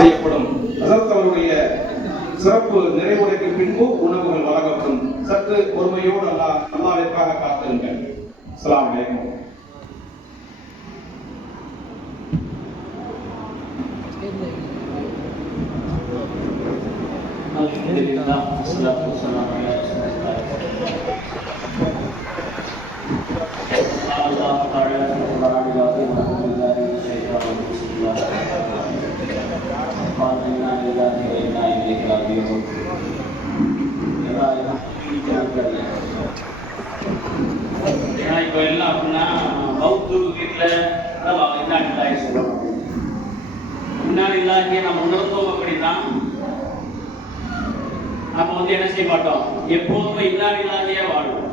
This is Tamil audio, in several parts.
செய்யப்படும். ஹஸரத் அவருடைய சிறப்பு நிறைவுரைக்கு பின்பு உணவுகள் வழங்கப்படும். சற்று பொறுமையோடு அல்லாஹ்விற்காக காத்திருங்கள். அஸ்ஸலாமு அலைக்கும். அல்ஹம்துலில்லாஹ் வஸ்ஸலாத்து வஸ்ஸலாமு அலா ரசூலில்லாஹ். அல்லாஹ் தஆலா குர்ஆனில் வனஹுல்லாஹி ஷைத்தானிர் ரஜீம். இன்னா லில்லாஹி வ இன்னா இலைஹி ராஜிஊன். இப்போ எல்லாம் அப்படின்னா பௌத்த வீட்டில் இன்னா லில்லாஹி சொல்லணும். இன்னா லில்லாஹி நம்ம உணர்ந்தோம் அப்படின்னா நம்ம என்ன செய்ய மாட்டோம், எப்போதுமே இன்னா லில்லாஹியே வாழ்வோம்.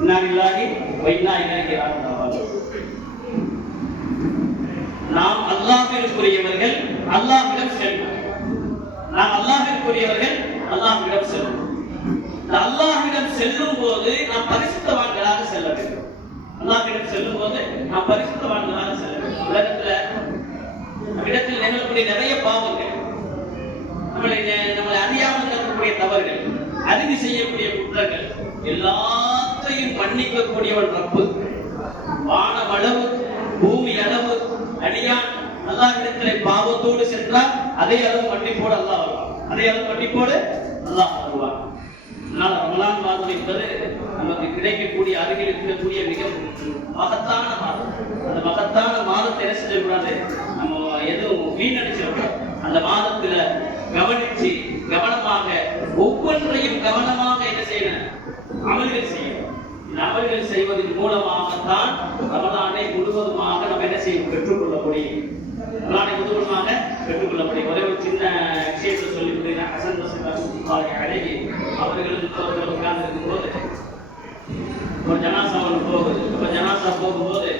இன்னா லில்லாஹி வ இன்னா இலைஹி ராஜிஊன். நாம் அல்லாஹ்விற்குரியவர்கள், அல்லாஹ்விடம் செல்வோம். நாம் அல்லாஹ்விற்குரியவர்கள், அல்லாஹ்விடம் செல்வோம். அல்லாஹ்விடம் செல்லும் போது நாம் பரிசுத்தவான்களாக செல்ல வேண்டும். அல்லாஹ்விடம் செல்லும் போது நாம் பரிசுத்தவான்களாக செல்ல வேண்டும். உலகத்துல நம்மிடத்தில் நிகழக்கூடிய நிறைய பாவங்கள், நம்மளை அறியாமல் இருக்கக்கூடிய தவறுகள், அறிந்து செய்யக்கூடிய குற்றங்கள் எல்லாத்தையும் மன்னிக்கக்கூடியவன் ரப்பு. வானம் அளவு பூமி அளவு அடியான் அல்லாஹ்விடத்திலே பாவத்தோடு சென்றால் அதே அளவு மன்னிப்போடு அல்லாஹ் வருவான். அதே அளவு மன்னிப்போடு அல்லாஹ் வருவான். அதனால ரமலான் மாதம் என்பது நமக்கு கிடைக்கக்கூடிய அருகில் இருக்கக்கூடிய மிக மகத்தான மாதம். அந்த மகத்தான மாதத்தை என்ன செஞ்சக்கூடாது, நம்ம எதுவும் வீணடிச்சிடக்கூடாது. அந்த மாதத்துல கவனிச்சு கவனமாக ஒவ்வொன்றையும் கவனமாக என்ன செய்யணும், அமல்கள் செய்யணும். இந்த அமல்கள் செய்வதன் மூலமாகத்தான் ரமலானை முழுவதுமாக நம்ம என்ன செய்ய பெற்றுக்கொள்ள முடியும். ரமலானை முழுவதுமாக பெற்றுக்கொள்ள முடியும். ஒரே ஒரு சின்ன விஷயத்தை சொல்லி ஹசன் பஸ்ரி அழகி அவர்கள் உட்கார்ந்து இருக்கும்போது ஒரு ஜனாசா ஒன்று போகுது. இப்போ ஜனாசா போகும்போது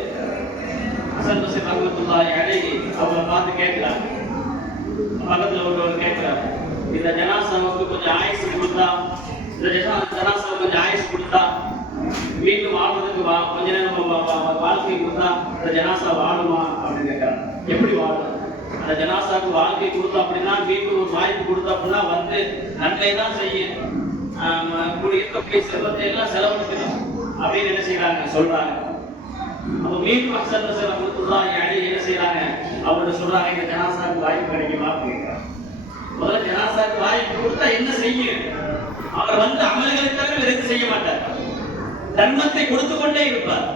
ஹசன் பஸ்ரி அழகி அவங்களை பார்த்து கேட்கிறாங்க. பக்கத்துல ஒருவர் கேட்கிறார், இந்த ஜனாசாவுக்கு கொஞ்சம் ஆயுசு கொடுத்தா, இந்த ஜனாசாவுக்கு கொஞ்சம் ஆயுசு கொடுத்தா, மீண்டும் வாழ்றதுக்கு கொஞ்ச நேரம் வாழ்க்கை கொடுத்தா இந்த ஜனாசா வாழுமா அப்படின்னு கேட்கிறாங்க. எப்படி வாழும்? அந்த ஜனாசாவுக்கு வாழ்க்கை கொடுத்தோம் அப்படின்னா, மீண்டும் ஒரு வாய்ப்பு கொடுத்தோம் அப்படின்னா வந்து நன்மை தான் செய்யும். இருக்கக்கூடிய செல்வத்தை எல்லாம் செலவழிக்கணும் அப்படின்னு என்ன செய்யறாங்க சொல்றாங்க. அப்ப மீண்டும் ஹசன் கொடுத்துதான் என்ன செய்யறாங்க, அவர்கிட்ட சொல்றாங்க, இந்த ஜனாசாவுக்கு வாய்ப்பு கிடைக்குமா அப்படிங்கிறாங்க. முதல்ல ஜனாசாவுக்கு வாய்ப்பு கொடுத்தா என்ன செய்யும்? அவர் வந்து அமல்களை தவிர வேறு செய்ய மாட்டார். தர்மத்தை கொடுத்து கொண்டே இருப்பார்.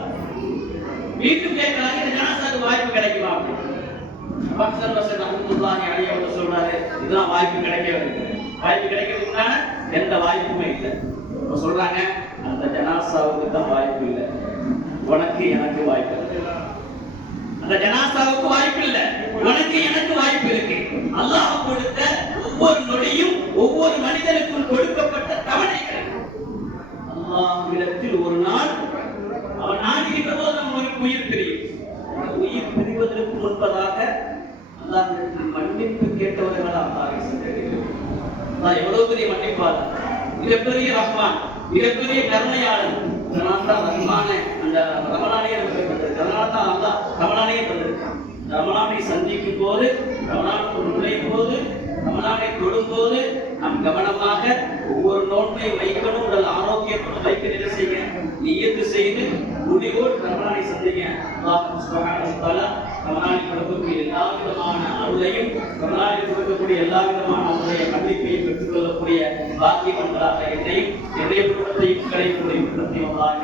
மீண்டும் கேட்கிறாங்க, இந்த ஜனாசாவுக்கு வாய்ப்பு கிடைக்குமா அப்படின்னு. சொல்றாரு, இதெல்லாம் வாய்ப்பு கிடைக்கிறது. வாய்ப்பு கிடைக்கிறதுக்கான எந்த வாய்ப்புமே இல்லை. சொல்றாங்க, அந்த ஜனாசாவுக்கு தான் வாய்ப்பு இல்லை, உனக்கு எனக்கு வாய்ப்பு இருக்கு. அந்த ஜனாசாவுக்கு வாய்ப்பு இல்லை, உனக்கு எனக்கு வாய்ப்பு இருக்கு. அல்லாஹ் கொடுத்த ஒவ்வொரு நொடியும் ஒவ்வொரு மனிதனுக்கும் கொடுக்கப்பட்ட தவணைகள். அல்லாஹ்விடத்தில் ஒரு நாள் அவன் நாடுகின்ற போது நம்மளுக்கு உயிர் பிரியும். உயிர் பிரிவதற்கு முன்பதாக அல்லாஹ்விடத்தில் மன்னிப்பு கேட்டவர்கள் அல்லாஹ்வை சந்திக்கிறார்கள். அல்லாஹ் எவ்வளவு பெரிய மன்னிப்பார், மிகப்பெரிய ரஹ்மான், மிகப்பெரிய கருணையாளர். அதனால்தான் ரஹ்மான அந்த ரமலானையே அதனால்தான் அல்லாஹ் ரமலானையே தந்திருக்கான். ரமலானை சந்திக்கும் போது, ரமலானுக்குள் நுழையும் போது, ரமலானை தொடும் போது நாம் கவனமாக ஒவ்வொரு நோட்டை வைக்கணும். உடல் ஆரோக்கியத்தோடு வைக்க நிலை செய்ய நியத்து செய்து முடிவோடு ரமலானை சந்திங்க. அல்லாஹ் சுப்ஹானஹு வ தஆலா ரமலானில் கொடுக்கக்கூடிய எல்லா விதமான அருளையும், ரமலானில் கொடுக்கக்கூடிய எல்லா விதமான அவருடைய மன்னிப்பையும் பெற்றுக்கொள்ளக்கூடிய பாக்கியவன்களாக என்னையும் என்னுடைய குடும்பத்தையும் கிடைக்கக்கூடிய குடும்பத்தையும் அல்லாஹ்